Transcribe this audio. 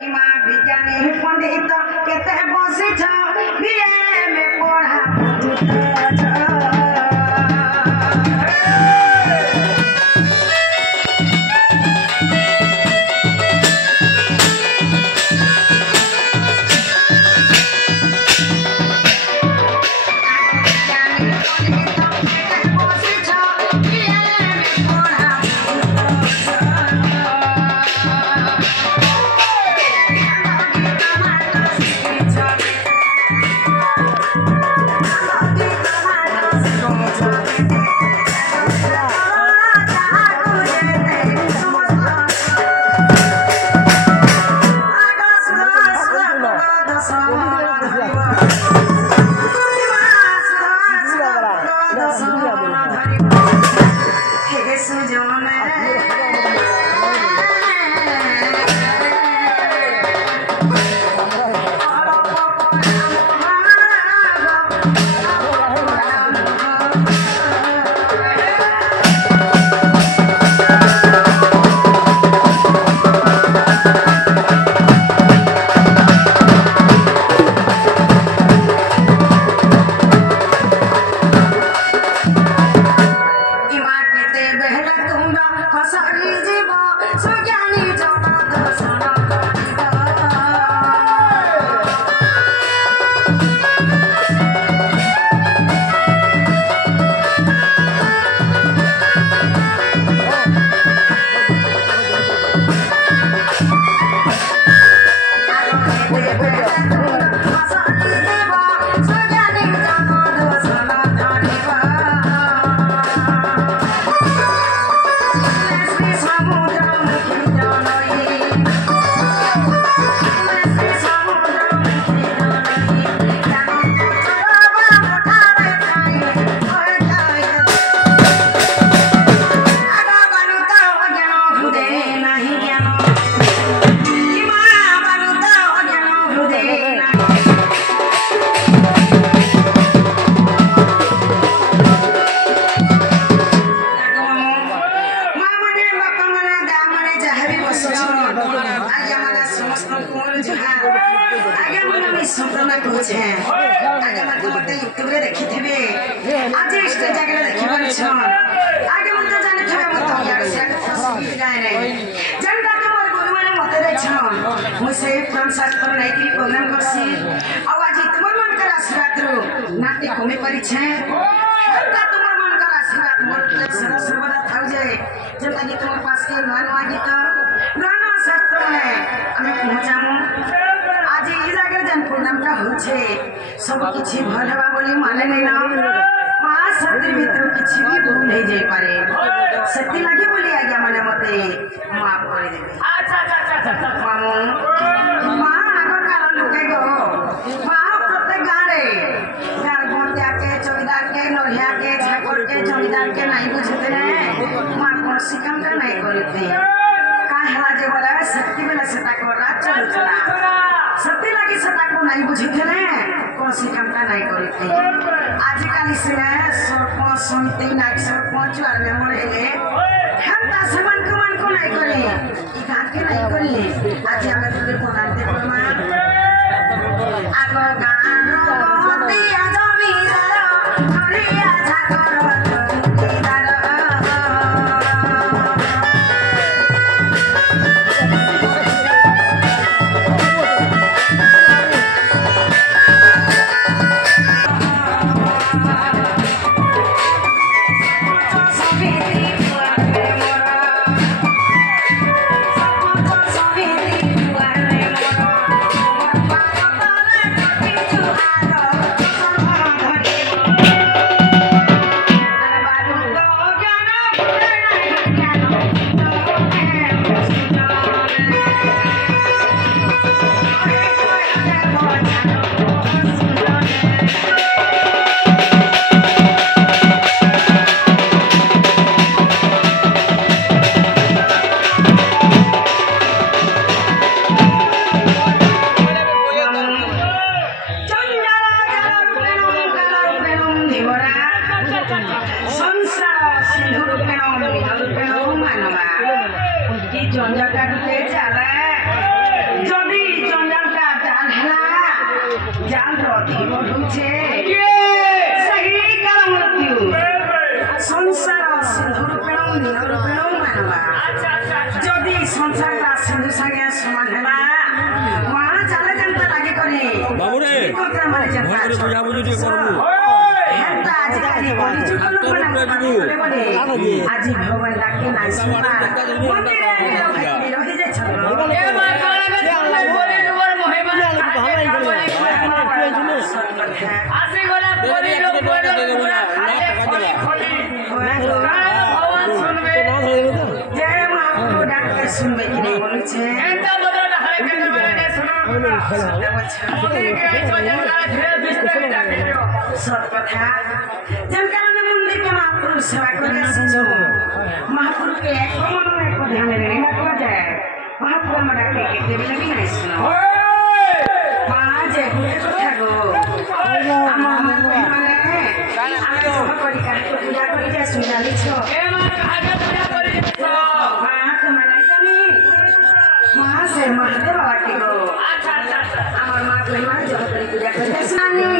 विज्ञानी पंडित केते बसिछ बीए में पढ़ा सब किसी भल हवा बोली माने नहीं ना मां सत्य मित्र किसी भी भूल नहीं जाई पारे सत्य लगी बोली आज्ञा माने मते माफ कर देबे अच्छा मामू मां आगर कारण लुके गो मां प्रत्येक गारे गार गोंत्या के चौकीदार के नरिया के झाकोर के जमींदार के नहीं बुझते ने मां कोन सिकम का नहीं करते का हला जे बोला सत्य बेला सता को रात चलुला सत्य लगी सता को नहीं बुझते ने कौन काम का नहीं करी थी आजकल इसमें सरपंच समिति नायक सरपंच वाले मेंबर हेले हमता समान को मन को नहीं करी ई गांव के नहीं करी आज हमें तुझे बनाते परमा आगो गान गोती जमीदार हरिया झाकर Bye. जान रोती बोलूचे सही कर मृत्यु संसार सिंधुर पेणु नीर पेणु मानवा जदि संसारटा सिंधु संगे समान हेला वहाँ चले जनता लागे करे बाबूरे कोतरा माने जनता बुझा बुझी टिके करबू हेता आजिकाली बड़ी जुगल बना बोले আজি भगवान डाके ना सुना मंदिरे रही जे छलो ए मां काला में बोले दुवर मोहिमा आसी गोला बोली लोग बोले पूरा खाले खोली भगवान सुनबे जय महाप्रभु डाके सुनबे कि नहीं बोलू छे एंता बदल हरे के बोले सुनो मोदी के वजन का ढेर बिस्तर डाके सब कथा जनकाल में मंदिर के महाप्रभु सेवा करे सिंजो महाप्रभु के एक मन में को ध्यान रे को जाए महाप्रभु मरा के देवी लगी नहीं सुनो आज गुरे कथा गो हम माने आज सब करी का पूजा करी जा सुनाली छो ए मां काहे पूजा करी छो मां के माने जमी मां से महादेव बाटी गो अच्छा अच्छा हमर मां के मां जब करी पूजा करी सुनानी